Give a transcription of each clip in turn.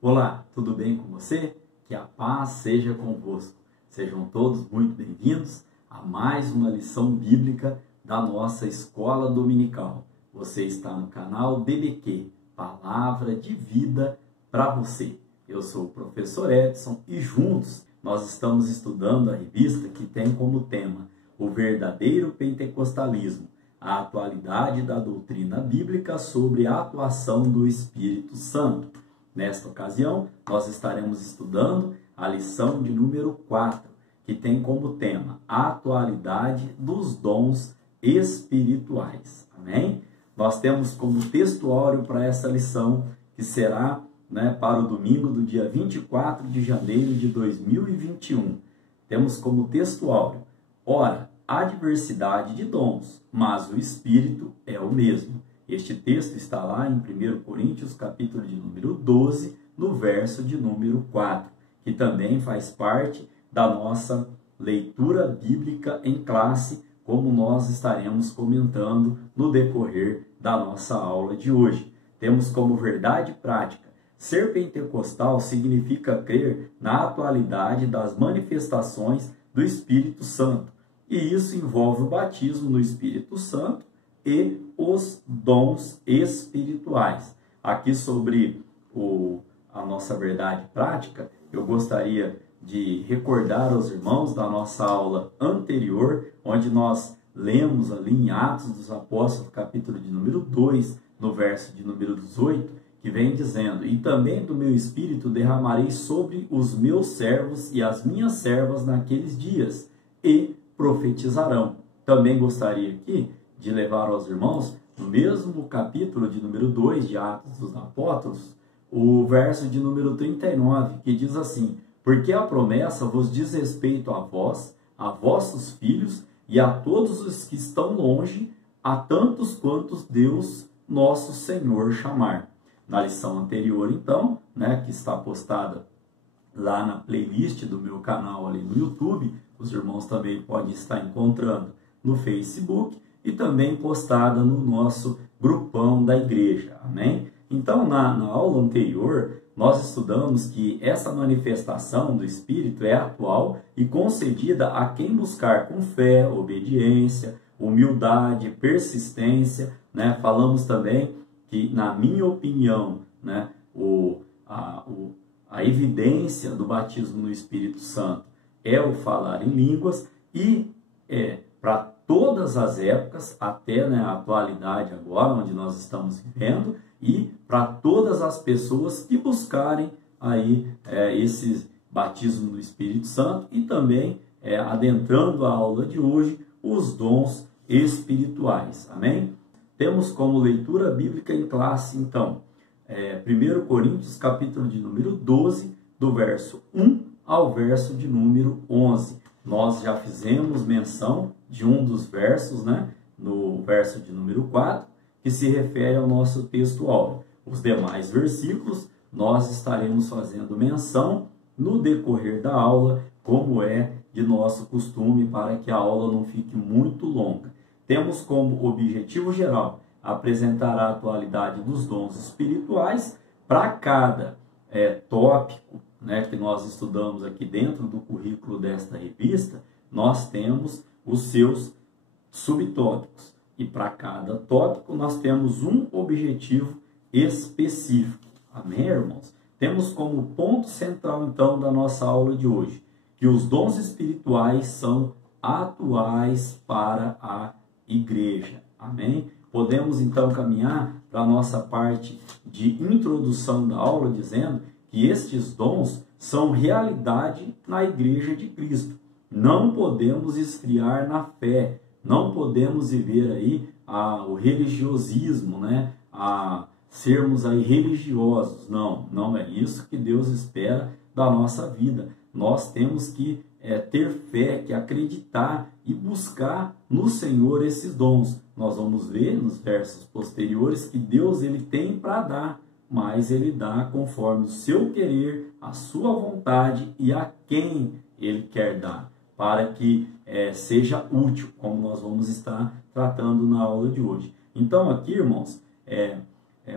Olá, tudo bem com você? Que a paz seja convosco. Sejam todos muito bem-vindos a mais uma lição bíblica da nossa escola dominical. Você está no canal DBQ, Palavra de Vida para você. Eu sou o professor Edson e juntos nós estamos estudando a revista que tem como tema o verdadeiro pentecostalismo, a atualidade da doutrina bíblica sobre a atuação do Espírito Santo. Nesta ocasião, nós estaremos estudando a lição de número 4, que tem como tema a atualidade dos dons espirituais. Amém? Nós temos como textuário para essa lição, que será para o domingo do dia 24 de janeiro de 2021. Temos como textuário: ora, há diversidade de dons, mas o Espírito é o mesmo. Este texto está lá em 1 Coríntios, capítulo de número 12, no verso de número 4, que também faz parte da nossa leitura bíblica em classe, como nós estaremos comentando no decorrer da nossa aula de hoje. Temos como verdade prática: ser pentecostal significa crer na atualidade das manifestações do Espírito Santo. E isso envolve o batismo no Espírito Santo e os dons espirituais. Aqui sobre a nossa verdade prática, eu gostaria de recordar aos irmãos da nossa aula anterior, onde nós lemos ali em Atos dos Apóstolos, capítulo de número 2, no verso de número 18, que vem dizendo: e também do meu Espírito derramarei sobre os meus servos e as minhas servas naqueles dias, e profetizarão. Também gostaria aqui de levar aos irmãos, no mesmo capítulo de número 2 de Atos dos Apóstolos, o verso de número 39, que diz assim: porque a promessa vos diz respeito a vós, a vossos filhos e a todos os que estão longe, a tantos quantos Deus nosso Senhor chamar. Na lição anterior, então, que está postada lá na playlist do meu canal ali no YouTube, os irmãos também podem estar encontrando no Facebook, e também postada no nosso grupão da igreja. Amém? Então, na aula anterior, nós estudamos que essa manifestação do Espírito é atual e concedida a quem buscar com fé, obediência, humildade, persistência. Falamos também que, na minha opinião, a evidência do batismo no Espírito Santo é o falar em línguas, e para todas as épocas, até a atualidade agora, onde nós estamos vivendo, e para todas as pessoas que buscarem aí esse batismo do Espírito Santo, e também adentrando a aula de hoje, os dons espirituais. Amém? Temos como leitura bíblica em classe, então, 1 Coríntios, capítulo de número 12, do verso 1 ao verso de número 11. Nós já fizemos menção de um dos versos, no verso de número 4, que se refere ao nosso texto áureo. Os demais versículos nós estaremos fazendo menção no decorrer da aula, como é de nosso costume, para que a aula não fique muito longa. Temos como objetivo geral apresentar a atualidade dos dons espirituais. Para cada tópico que nós estudamos aqui dentro do currículo desta revista, nós temos os seus subtópicos. E para cada tópico nós temos um objetivo específico. Amém, irmãos? Temos como ponto central, então, da nossa aula de hoje, que os dons espirituais são atuais para a igreja. Amém? Podemos, então, caminhar para a nossa parte de introdução da aula, dizendo que estes dons são realidade na igreja de Cristo. Não podemos esfriar na fé, não podemos viver aí o religiosismo, a sermos aí religiosos. Não é isso que Deus espera da nossa vida. Nós temos que ter fé, que acreditar e buscar no Senhor esses dons. Nós vamos ver nos versos posteriores que Deus ele tem para dar, mas ele dá conforme o seu querer, a sua vontade e a quem ele quer dar, para que seja útil, como nós vamos estar tratando na aula de hoje. Então aqui, irmãos,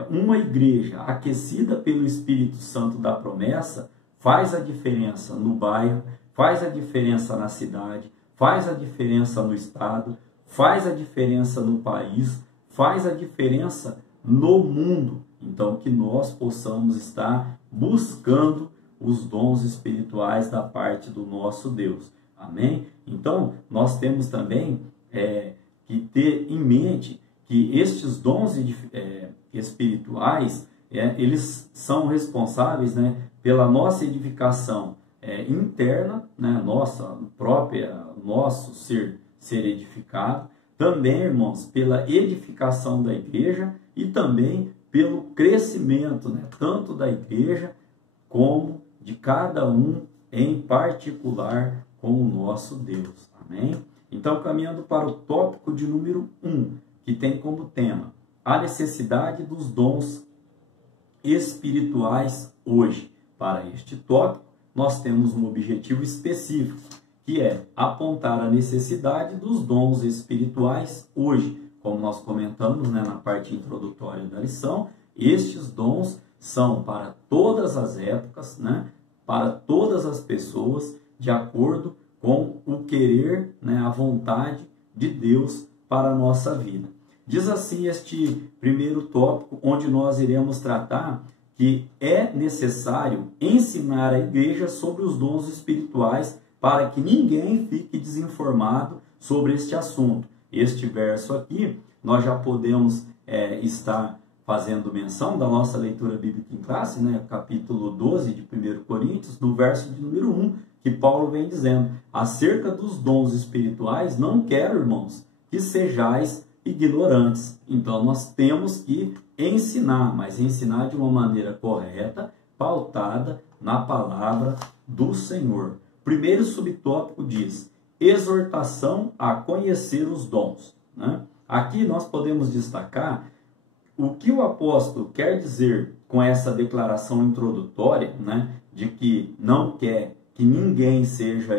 uma igreja aquecida pelo Espírito Santo da promessa faz a diferença no bairro, faz a diferença na cidade, faz a diferença no estado, faz a diferença no país, faz a diferença no mundo. Então, que nós possamos estar buscando os dons espirituais da parte do nosso Deus. Amém? Então, nós temos também que ter em mente que estes dons espirituais, eles são responsáveis, né, pela nossa edificação interna, né, nosso ser edificado, também, irmãos, pela edificação da igreja e também pelo crescimento, né, tanto da igreja como de cada um em particular com o nosso Deus. Amém? Então, caminhando para o tópico de número 1, que tem como tema a necessidade dos dons espirituais hoje. Para este tópico, nós temos um objetivo específico, que é apontar a necessidade dos dons espirituais hoje. Como nós comentamos, né, na parte introdutória da lição, estes dons são para todas as épocas, né, para todas as pessoas, de acordo com o querer, né, a vontade de Deus para a nossa vida. Diz assim este primeiro tópico, onde nós iremos tratar que é necessário ensinar a igreja sobre os dons espirituais para que ninguém fique desinformado sobre este assunto. Este verso aqui, nós já podemos estar fazendo menção da nossa leitura bíblica em classe, né? Capítulo 12 de 1 Coríntios, no verso de número 1, que Paulo vem dizendo: acerca dos dons espirituais, não quero, irmãos, que sejais ignorantes. Então, nós temos que ensinar, mas ensinar de uma maneira correta, pautada na palavra do Senhor. Primeiro subtópico diz: exortação a conhecer os dons, né? Aqui nós podemos destacar o que o apóstolo quer dizer com essa declaração introdutória, né, de que não quer que ninguém seja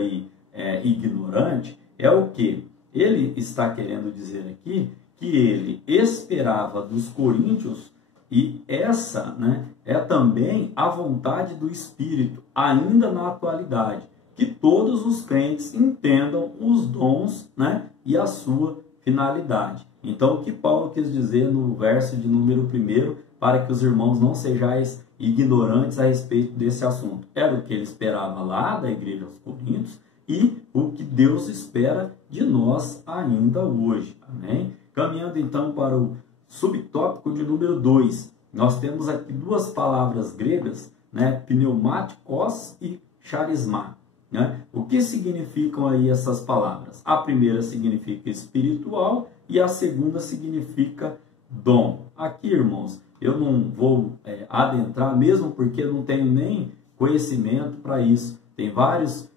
ignorante. É o que ele está querendo dizer aqui, que ele esperava dos coríntios, e essa, né, é também a vontade do Espírito, ainda na atualidade, que todos os crentes entendam os dons, né, e a sua finalidade. Então, o que Paulo quis dizer no verso de número 1, para que os irmãos não sejais ignorantes a respeito desse assunto? Era o que ele esperava lá da igreja aos Coríntios e o que Deus espera de nós ainda hoje. Amém? Caminhando então para o subtópico de número 2, nós temos aqui duas palavras gregas, né, pneumáticos e charisma. Né? O que significam aí essas palavras? A primeira significa espiritual e a segunda significa dom. Aqui, irmãos, eu não vou adentrar, mesmo porque não tenho nem conhecimento para isso. Tem vários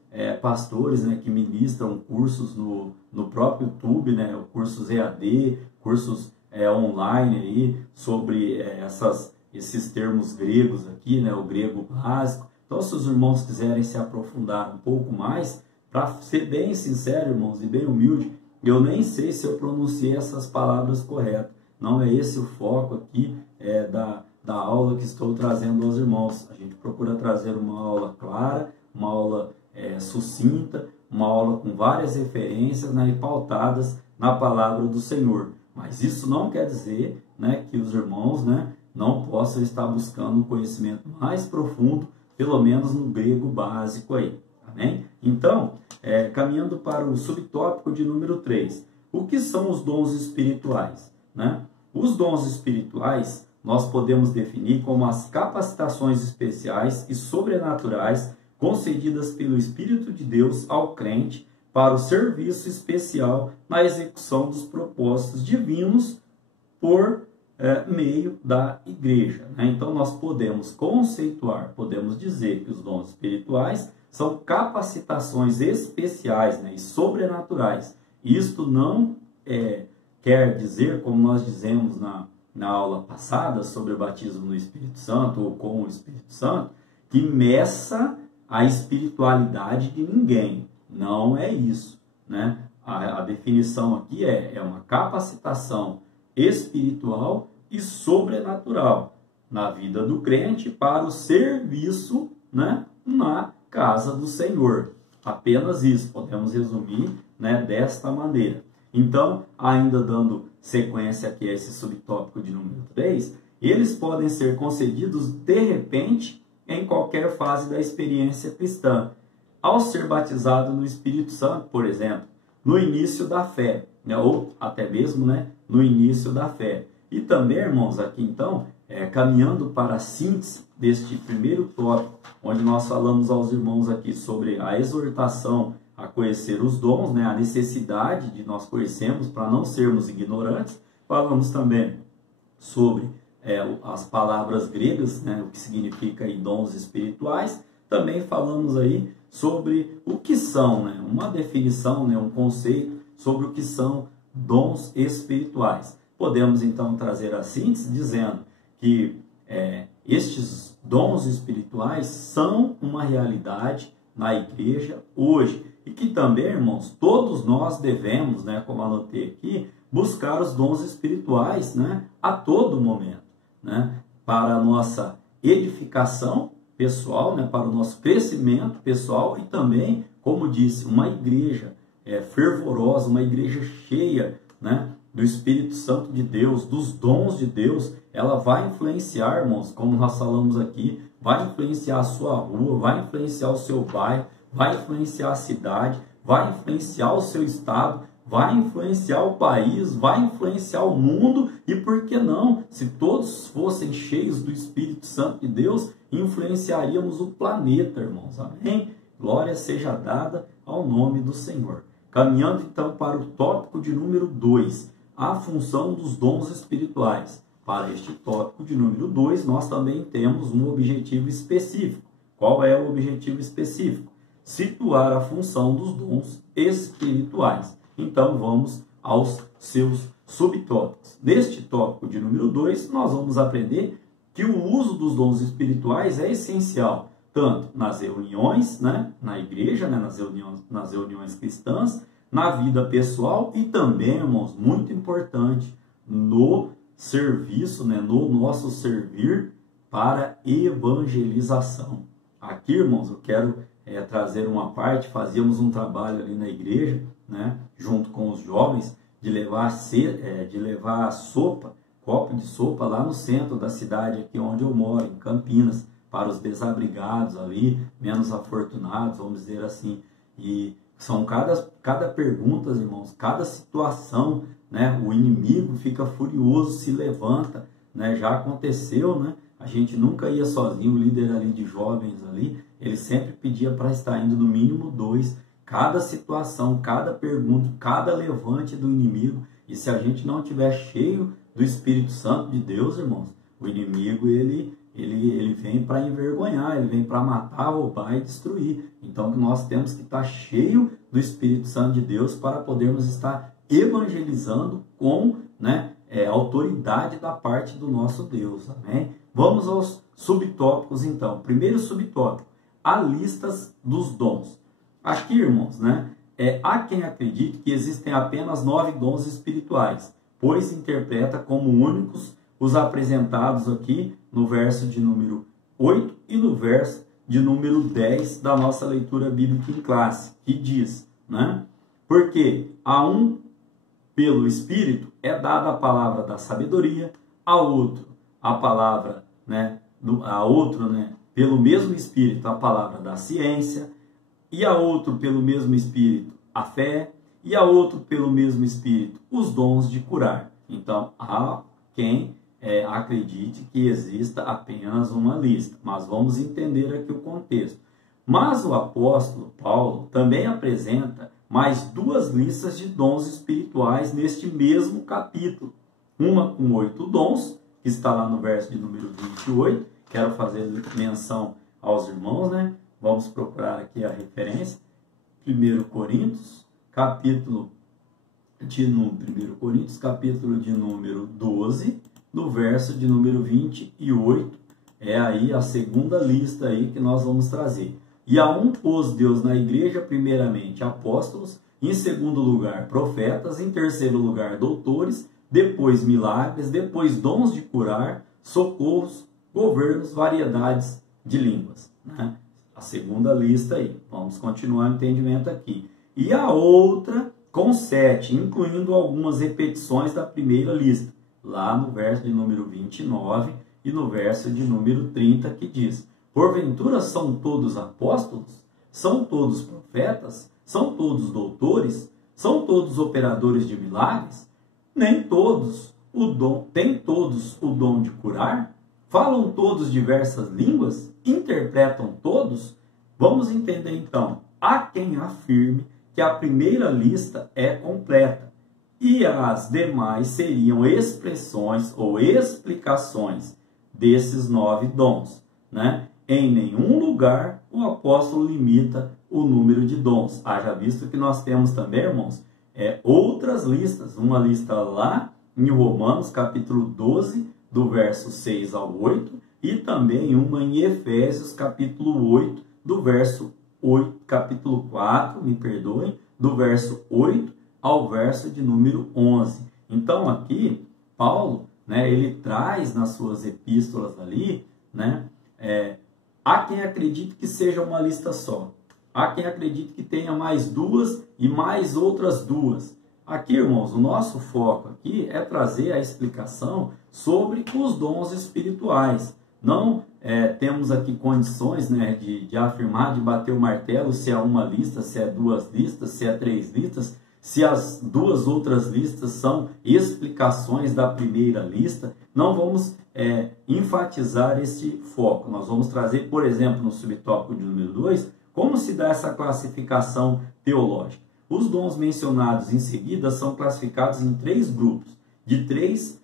pastores, né, que ministram cursos no próprio YouTube, né, cursos EAD, cursos online aí, sobre esses termos gregos aqui, né, o grego básico. Então, se os irmãos quiserem se aprofundar um pouco mais, para ser bem sincero, irmãos, e bem humilde, eu nem sei se eu pronunciei essas palavras corretas. Não é esse o foco aqui da aula que estou trazendo aos irmãos. A gente procura trazer uma aula clara, uma aula sucinta, uma aula com várias referências, né, e pautadas na palavra do Senhor. Mas isso não quer dizer, né, que os irmãos, né, não possam estar buscando um conhecimento mais profundo, pelo menos no grego básico aí. Amém? Então, caminhando para o subtópico de número 3. O que são os dons espirituais? Né? Os dons espirituais nós podemos definir como as capacitações especiais e sobrenaturais concedidas pelo Espírito de Deus ao crente para o serviço especial na execução dos propósitos divinos por meio da igreja. Né? Então, nós podemos conceituar, podemos dizer que os dons espirituais são capacitações especiais, né, e sobrenaturais. Isto não quer dizer, como nós dizemos na aula passada sobre o batismo no Espírito Santo ou com o Espírito Santo, que meça a espiritualidade de ninguém. Não é isso. Né? A definição aqui é uma capacitação espiritual e sobrenatural na vida do crente para o serviço, né, na casa do Senhor. Apenas isso, podemos resumir, né, desta maneira. Então, ainda dando sequência aqui a esse subtópico de número 3, eles podem ser concedidos de repente em qualquer fase da experiência cristã. Ao ser batizado no Espírito Santo, por exemplo, no início da fé, né, ou até mesmo, né, no início da fé. E também, irmãos, aqui então, caminhando para a síntese deste primeiro tópico, onde nós falamos aos irmãos aqui sobre a exortação a conhecer os dons, né, a necessidade de nós conhecermos para não sermos ignorantes. Falamos também sobre as palavras gregas, né, o que significa aí dons espirituais. Também falamos aí sobre o que são, né, uma definição, né, um conceito sobre o que são dons espirituais. Podemos então trazer a síntese dizendo que estes dons espirituais são uma realidade na igreja hoje e que também, irmãos, todos nós devemos, né, como anotei aqui, buscar os dons espirituais, né, a todo momento, né, para a nossa edificação pessoal, né, para o nosso crescimento pessoal e também, como disse, uma igreja fervorosa, uma igreja cheia, né, do Espírito Santo de Deus, dos dons de Deus. Ela vai influenciar, irmãos, como nós falamos aqui, vai influenciar a sua rua, vai influenciar o seu bairro, vai influenciar a cidade, vai influenciar o seu estado, vai influenciar o país, vai influenciar o mundo e, por que não, se todos fossem cheios do Espírito Santo de Deus, influenciaríamos o planeta, irmãos. Amém? Glória seja dada ao nome do Senhor. Caminhando então para o tópico de número 2, a função dos dons espirituais. Para este tópico de número 2, nós também temos um objetivo específico. Qual é o objetivo específico? Situar a função dos dons espirituais. Então, vamos aos seus subtópicos. Neste tópico de número 2, nós vamos aprender que o uso dos dons espirituais é essencial, tanto nas reuniões, né, na igreja, né, nas reuniões cristãs, na vida pessoal e também, irmãos, muito importante, no serviço, né, no nosso servir para evangelização. Aqui, irmãos, eu quero trazer uma parte. Fazíamos um trabalho ali na igreja, né, junto com os jovens, de levar sopa, copo de sopa lá no centro da cidade, aqui onde eu moro, em Campinas, para os desabrigados ali, menos afortunados, vamos dizer assim. E são cada pergunta, irmãos, cada situação, né, o inimigo fica furioso, se levanta, né, já aconteceu, né, a gente nunca ia sozinho, o líder ali de jovens ali, ele sempre pedia para estar indo no mínimo 2, cada situação, cada pergunta, cada levante do inimigo, e se a gente não estiver cheio do Espírito Santo de Deus, irmãos, o inimigo, ele vem para envergonhar, ele vem para matar, roubar e destruir. Então, nós temos que estar cheio do Espírito Santo de Deus para podermos estar evangelizando com, né, autoridade da parte do nosso Deus. Amém? Vamos aos subtópicos, então. Primeiro subtópico, a lista dos dons. Aqui, irmãos, né, há quem acredite que existem apenas 9 dons espirituais, pois interpreta como únicos os apresentados aqui no verso de número 8 e no verso de número 10 da nossa leitura bíblica em classe, que diz, né? Porque a um, pelo Espírito, é dada a palavra da sabedoria, a outro a palavra, né, pelo mesmo Espírito, a palavra da ciência, e a outro, pelo mesmo Espírito, a fé, e a outro, pelo mesmo Espírito, os dons de curar. Então, há quem acredite que exista apenas uma lista, mas vamos entender aqui o contexto. Mas o apóstolo Paulo também apresenta mais 2 listas de dons espirituais neste mesmo capítulo. Uma com 8 dons, que está lá no verso de número 28. Quero fazer menção aos irmãos, né? Vamos procurar aqui a referência. 1 Coríntios, capítulo de número 12, no verso de número 28, é aí a segunda lista aí que nós vamos trazer. E a um pôs Deus na igreja, primeiramente apóstolos, em segundo lugar profetas, em terceiro lugar doutores, depois milagres, depois dons de curar, socorros, governos, variedades de línguas, né? A segunda lista aí. Vamos continuar o entendimento aqui. E a outra com 7, incluindo algumas repetições da primeira lista, lá no verso de número 29 e no verso de número 30, que diz: porventura são todos apóstolos? São todos profetas? São todos doutores? São todos operadores de milagres? Nem todos têm todos o dom de curar? Falam todos diversas línguas? Interpretam todos? Vamos entender então. Há quem afirme que a primeira lista é completa e as demais seriam expressões ou explicações desses 9 dons, né? Em nenhum lugar o apóstolo limita o número de dons. Haja visto que nós temos também, irmãos, outras listas. Uma lista lá em Romanos, capítulo 12, do verso 6 ao 8, e também uma em Efésios, capítulo 8, do verso 8, capítulo 4, me perdoem, do verso 8 ao verso de número 11. Então aqui, Paulo, né, ele traz nas suas epístolas ali, né, há quem acredite que seja uma lista só. Há quem acredite que tenha mais 2 e mais outras 2. Aqui, irmãos, o nosso foco aqui é trazer a explicação sobre os dons espirituais. Não temos aqui condições, né, de afirmar, de bater o martelo se é uma lista, se é 2 listas, se é 3 listas, se as 2 outras listas são explicações da primeira lista. Não vamos enfatizar esse foco. Nós vamos trazer, por exemplo, no subtópico de número 2, como se dá essa classificação teológica. Os dons mencionados em seguida são classificados em 3 grupos, de 3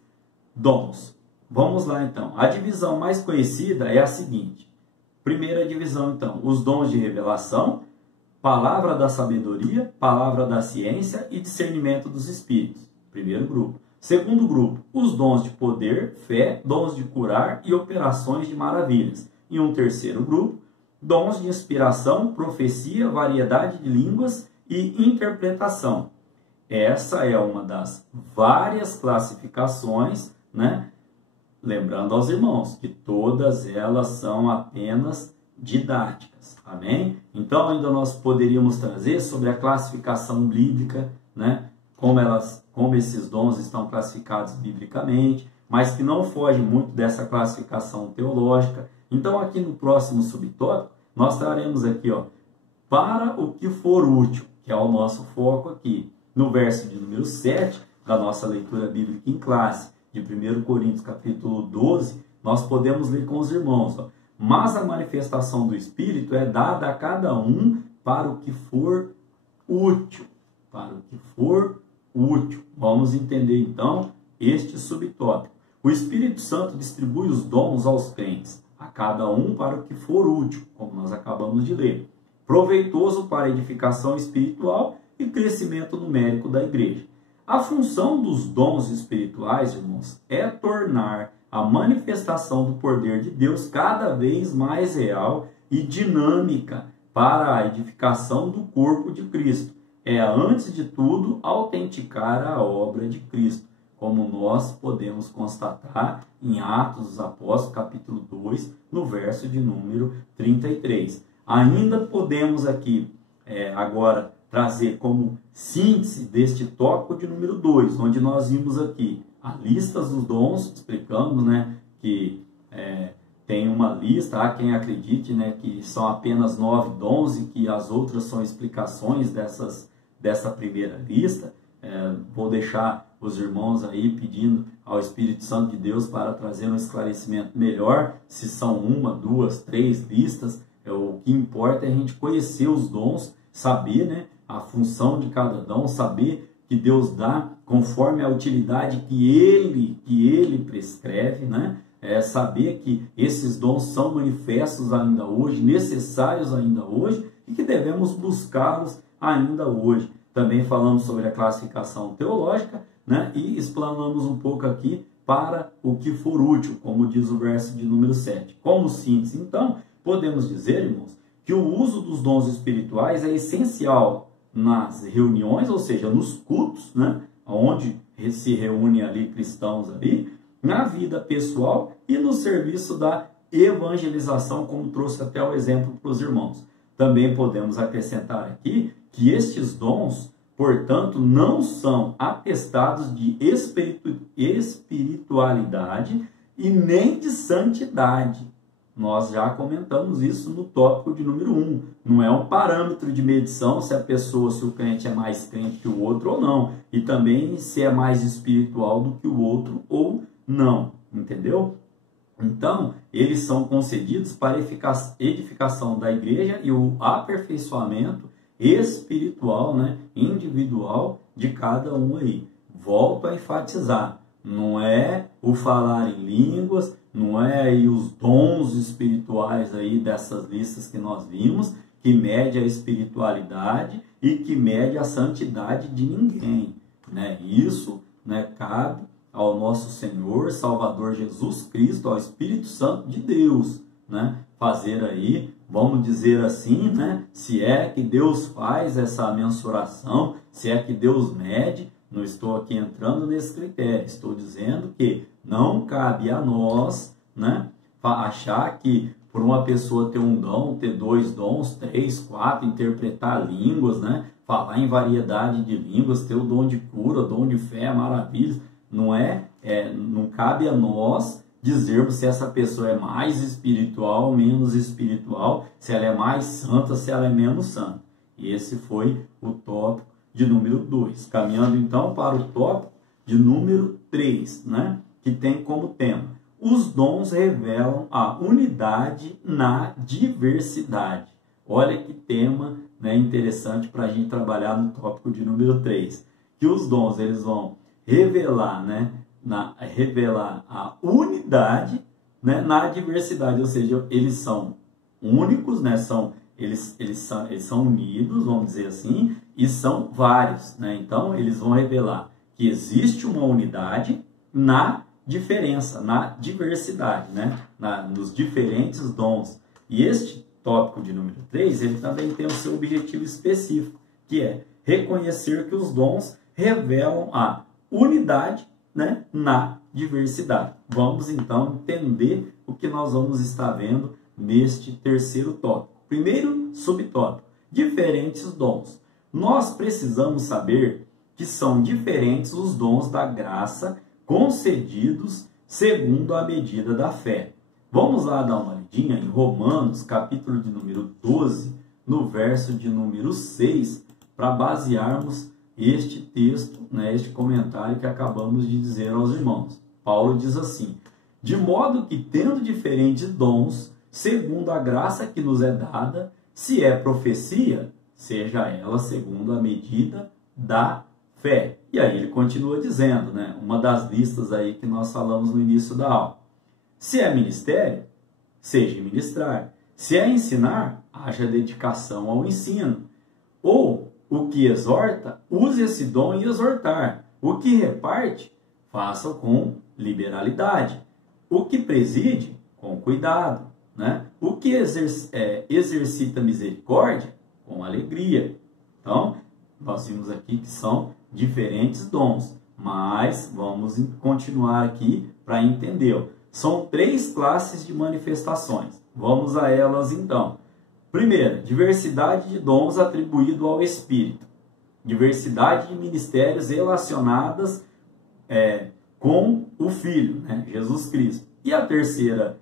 dons. Vamos lá então. A divisão mais conhecida é a seguinte. Primeira divisão então, os dons de revelação, palavra da sabedoria, palavra da ciência e discernimento dos espíritos. Primeiro grupo. Segundo grupo, os dons de poder, fé, dons de curar e operações de maravilhas. E um terceiro grupo, dons de inspiração, profecia, variedade de línguas e interpretação. Essa é uma das várias classificações, né? Lembrando aos irmãos que todas elas são apenas didáticas. Amém? Então ainda nós poderíamos trazer sobre a classificação bíblica, né? Como esses dons estão classificados biblicamente, mas que não foge muito dessa classificação teológica. Então aqui no próximo subtópico, nós traremos aqui, ó, para o que for útil, que é o nosso foco aqui. No verso de número 7 da nossa leitura bíblica em classe, de 1 Coríntios capítulo 12, nós podemos ler com os irmãos, ó, mas a manifestação do Espírito é dada a cada um para o que for útil. Para o que for útil. Vamos entender então este subtópico. O Espírito Santo distribui os dons aos crentes, a cada um para o que for útil, como nós acabamos de ler. Proveitoso para a edificação espiritual e crescimento numérico da igreja. A função dos dons espirituais, irmãos, é tornar a manifestação do poder de Deus cada vez mais real e dinâmica para a edificação do corpo de Cristo. É, antes de tudo, autenticar a obra de Cristo, como nós podemos constatar em Atos dos Apóstolos, capítulo 2, no verso de número 33. Ainda podemos aqui, agora, trazer como síntese deste tópico de número 2, onde nós vimos aqui a lista dos dons, explicando, né, que tem uma lista, há quem acredite, né, que são apenas 9 dons e que as outras são explicações dessa primeira lista. Vou deixar os irmãos aí pedindo ao Espírito Santo de Deus para trazer um esclarecimento melhor, se são 1, 2, 3 listas. O que importa é a gente conhecer os dons, saber, né, a função de cada dom, saber que Deus dá conforme a utilidade que Ele prescreve, né? Saber que esses dons são manifestos ainda hoje, necessários ainda hoje e que devemos buscá-los ainda hoje. Também falamos sobre a classificação teológica, né? E explanamos um pouco aqui para o que for útil, como diz o verso de número 7. Como síntese, então, podemos dizer, irmãos, que o uso dos dons espirituais é essencial nas reuniões, ou seja, nos cultos, né? Onde se reúnem ali cristãos ali, na vida pessoal e no serviço da evangelização, como trouxe até o exemplo para os irmãos. Também podemos acrescentar aqui que estes dons, portanto, não são atestados de espiritualidade e nem de santidade. Nós já comentamos isso no tópico de número 1. Não é um parâmetro de medição se o crente é mais crente que o outro ou não. E também se é mais espiritual do que o outro ou não. Entendeu? Então, eles são concedidos para edificação da igreja e o aperfeiçoamento espiritual, né, individual de cada um aí. Volto a enfatizar, não é o falar em línguas, não é aí os dons espirituais aí dessas listas que nós vimos, que mede a espiritualidade e que mede a santidade de ninguém, né? Isso, né, cabe ao nosso Senhor, Salvador Jesus Cristo, ao Espírito Santo de Deus, né? Fazer aí, vamos dizer assim, né? Se é que Deus faz essa mensuração, se é que Deus mede, não estou aqui entrando nesse critério, estou dizendo que não cabe a nós, né, achar que por uma pessoa ter um dom, ter 2 dons, 3, 4, interpretar línguas, né, falar em variedade de línguas, ter o dom de cura, o dom de fé, maravilhas, não cabe a nós dizermos se essa pessoa é mais espiritual, menos espiritual, se ela é mais santa, se ela é menos santa. E esse foi o tópico de número 2. Caminhando então para o tópico de número 3, né? Que tem como tema: os dons revelam a unidade na diversidade. Olha que tema, né, interessante para a gente trabalhar no tópico de número 3. Que os dons eles vão revelar, né, revelar a unidade, né, na diversidade, ou seja, eles são únicos, né, eles são unidos, vamos dizer assim, e são vários, né? Então, eles vão revelar que existe uma unidade na diferença, na diversidade, né? Nos diferentes dons. E este tópico de número 3, ele também tem o seu objetivo específico, que é reconhecer que os dons revelam a unidade, né, na diversidade. Vamos, então, entender o que nós vamos estar vendo neste terceiro tópico. Primeiro subtópico: diferentes dons. Nós precisamos saber que são diferentes os dons da graça concedidos segundo a medida da fé. Vamos lá dar uma lidinha em Romanos, capítulo de número 12, no verso de número 6, para basearmos este texto, né, este comentário que acabamos de dizer aos irmãos. Paulo diz assim: de modo que, tendo diferentes dons, segundo a graça que nos é dada, se é profecia, seja ela segundo a medida da fé. E aí ele continua dizendo, né, uma das listas aí que nós falamos no início da aula. Se é ministério, seja ministrar. Se é ensinar, haja dedicação ao ensino. Ou o que exorta, use esse dom em exortar. O que reparte, faça com liberalidade. O que preside, com cuidado, né? O que exercita misericórdia, com alegria. Então, nós vimos aqui que são diferentes dons, mas vamos continuar aqui para entender. São 3 classes de manifestações. Vamos a elas então. Primeira, diversidade de dons atribuído ao Espírito. Diversidade de ministérios relacionadas com o Filho, né, Jesus Cristo. E a terceira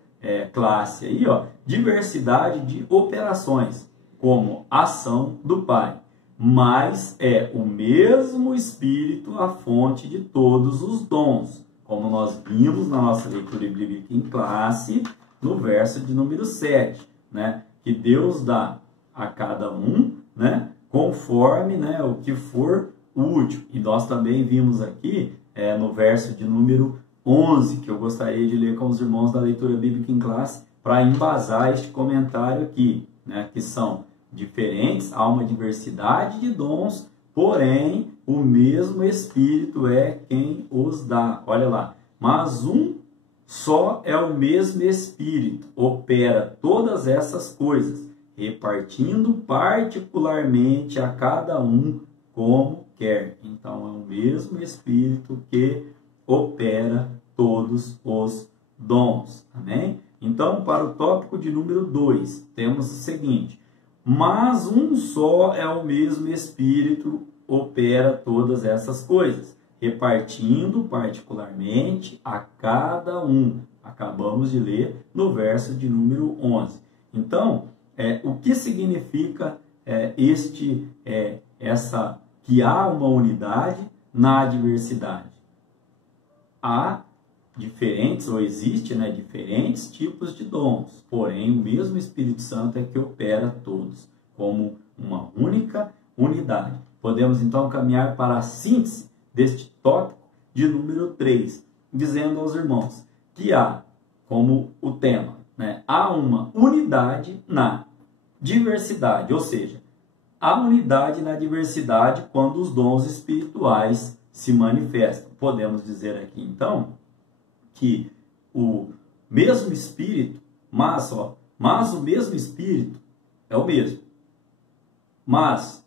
classe aí, ó, diversidade de operações, como ação do Pai. Mas é o mesmo Espírito a fonte de todos os dons, como nós vimos na nossa leitura bíblica em classe, no verso de número 7, né? Que Deus dá a cada um, né, conforme, né, o que for útil. E nós também vimos aqui, no verso de número 11, que eu gostaria de ler com os irmãos da leitura bíblica em classe, para embasar este comentário aqui, né, que são diferentes, há uma diversidade de dons, porém o mesmo Espírito é quem os dá. Olha lá, mas um só é o mesmo Espírito, opera todas essas coisas, repartindo particularmente a cada um como quer. Então, é o mesmo Espírito que opera todos os dons. Amém? Então, para o tópico de número 2, temos o seguinte: mas um só é o mesmo Espírito, opera todas essas coisas, repartindo particularmente a cada um. Acabamos de ler no verso de número 11. Então, o que significa que há uma unidade na diversidade? Há diferentes, ou existe, diferentes tipos de dons, porém o mesmo Espírito Santo é que opera todos, como uma única unidade. Podemos então caminhar para a síntese deste tópico de número 3, dizendo aos irmãos que há, como o tema, há uma unidade na diversidade, ou seja, há unidade na diversidade quando os dons espirituais se manifestam. Podemos dizer aqui então que o mesmo Espírito, mas o mesmo Espírito é o mesmo, mas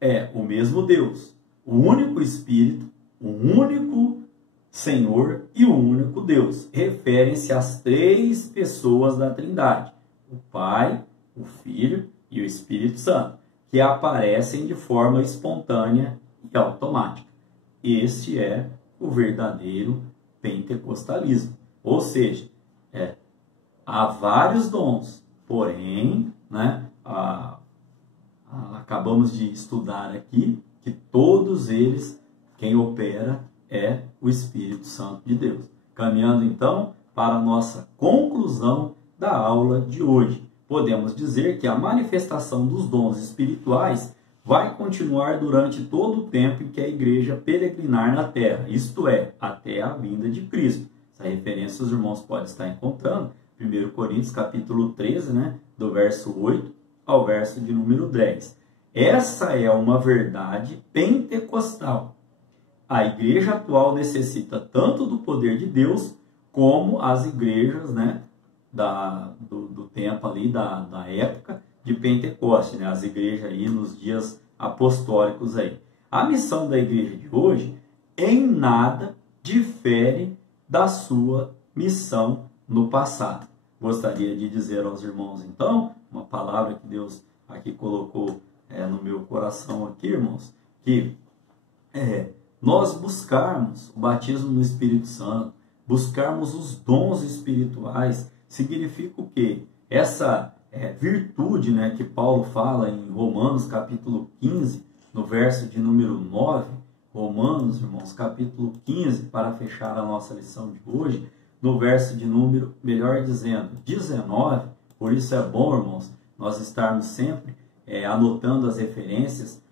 é o mesmo Deus, o único Espírito, o único Senhor e o único Deus. Referem-se às 3 pessoas da Trindade, o Pai, o Filho e o Espírito Santo, que aparecem de forma espontânea e automática. Este é o verdadeiro pentecostalismo. Ou seja, há vários dons, porém, acabamos de estudar aqui que todos eles, quem opera é o Espírito Santo de Deus. Caminhando então para a nossa conclusão da aula de hoje, podemos dizer que a manifestação dos dons espirituais vai continuar durante todo o tempo em que a igreja peregrinar na terra, isto é, até a vinda de Cristo. Essa referência os irmãos podem estar encontrando, 1 Coríntios capítulo 13, do verso 8 ao verso de número 10. Essa é uma verdade pentecostal. A igreja atual necessita tanto do poder de Deus como as igrejas do tempo ali, da época de Pentecoste, as igrejas aí nos dias apostólicos aí. A missão da igreja de hoje em nada difere da sua missão no passado. Gostaria de dizer aos irmãos, então, uma palavra que Deus aqui colocou no meu coração aqui, irmãos, que nós buscarmos o batismo no Espírito Santo, buscarmos os dons espirituais, significa o quê? Essa virtude que Paulo fala em Romanos capítulo 15, no verso de número 9, Romanos, irmãos, capítulo 15, para fechar a nossa lição de hoje, no verso de número, melhor dizendo, 19, por isso é bom, irmãos, nós estarmos sempre anotando as referências,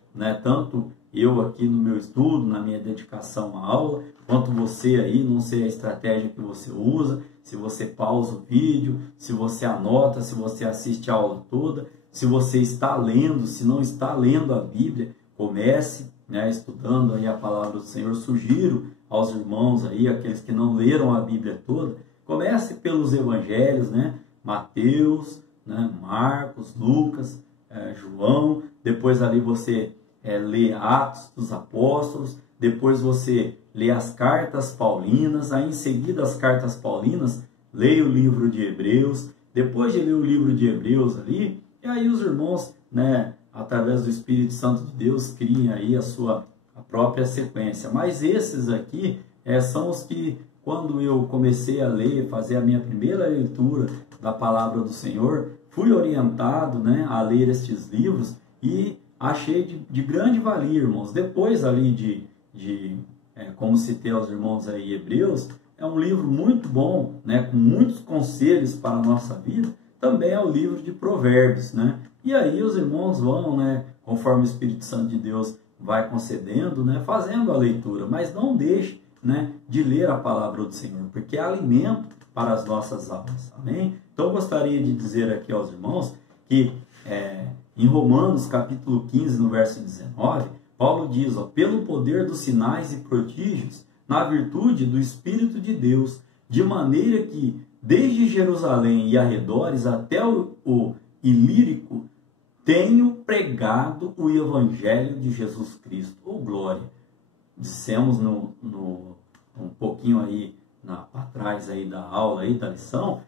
tanto eu aqui no meu estudo, na minha dedicação à aula, quanto você aí, não sei a estratégia que você usa, se você pausa o vídeo, se você anota, se você assiste a aula toda, se você está lendo, se não está lendo a Bíblia, comece estudando aí a palavra do Senhor. Sugiro aos irmãos aí, aqueles que não leram a Bíblia toda, comece pelos evangelhos, Mateus, Marcos, Lucas, João, depois ali você lê Atos dos Apóstolos, depois você lê as cartas paulinas, aí em seguida as cartas paulinas, leia o livro de Hebreus, depois de ler o livro de Hebreus ali, e aí os irmãos, através do Espírito Santo de Deus, criem aí a própria sequência. Mas esses aqui são os que, quando eu comecei a ler, fazer a minha primeira leitura da palavra do Senhor, fui orientado a ler estes livros e achei de grande valia, irmãos. Depois ali como citei aos irmãos aí, Hebreus, é um livro muito bom, com muitos conselhos para a nossa vida. Também é o livro de Provérbios, E aí os irmãos vão, conforme o Espírito Santo de Deus vai concedendo, fazendo a leitura. Mas não deixe, de ler a palavra do Senhor, porque é alimento para as nossas almas. Amém? Então eu gostaria de dizer aqui aos irmãos que em Romanos capítulo 15, no verso 19, Paulo diz, pelo poder dos sinais e prodígios, na virtude do Espírito de Deus, de maneira que, desde Jerusalém e arredores até o Ilírico, tenho pregado o Evangelho de Jesus Cristo. Oh, glória! Dissemos um pouquinho aí para trás aí da aula, aí, da lição,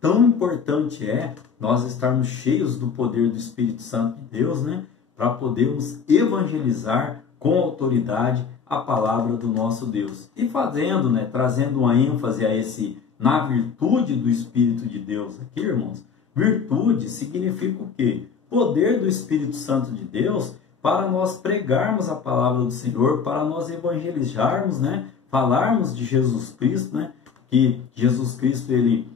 tão importante é nós estarmos cheios do poder do Espírito Santo de Deus, né? Para podermos evangelizar com autoridade a palavra do nosso Deus. E fazendo, né? Trazendo uma ênfase a na virtude do Espírito de Deus aqui, irmãos. Virtude significa o quê? Poder do Espírito Santo de Deus para nós pregarmos a palavra do Senhor, para nós evangelizarmos, né? Falarmos de Jesus Cristo, né? Que Jesus Cristo, ele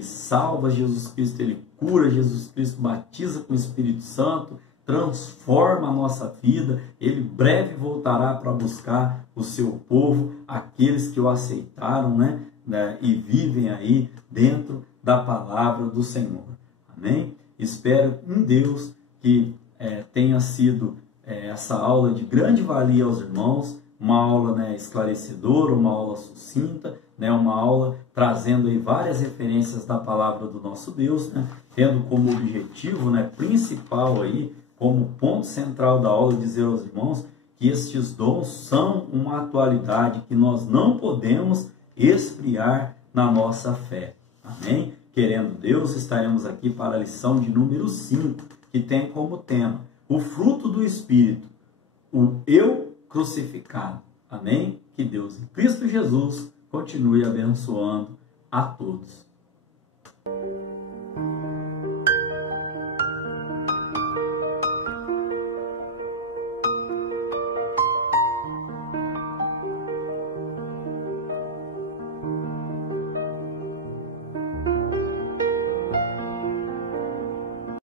salva, Jesus Cristo, ele cura, Jesus Cristo batiza com o Espírito Santo, transforma a nossa vida, ele breve voltará para buscar o seu povo, aqueles que o aceitaram, né? E vivem aí dentro da palavra do Senhor. Amém? Espero em Deus que tenha sido essa aula de grande valia aos irmãos, uma aula, né, esclarecedora, uma aula sucinta, né, uma aula trazendo aí várias referências da palavra do nosso Deus, né, tendo como objetivo, né, principal aí, como ponto central da aula, dizer aos irmãos que estes dons são uma atualidade que nós não podemos esfriar na nossa fé. Amém? Querendo Deus, estaremos aqui para a lição de número 5, que tem como tema o fruto do Espírito, o eu crucificado. Amém? Que Deus em Cristo Jesus continue abençoando a todos.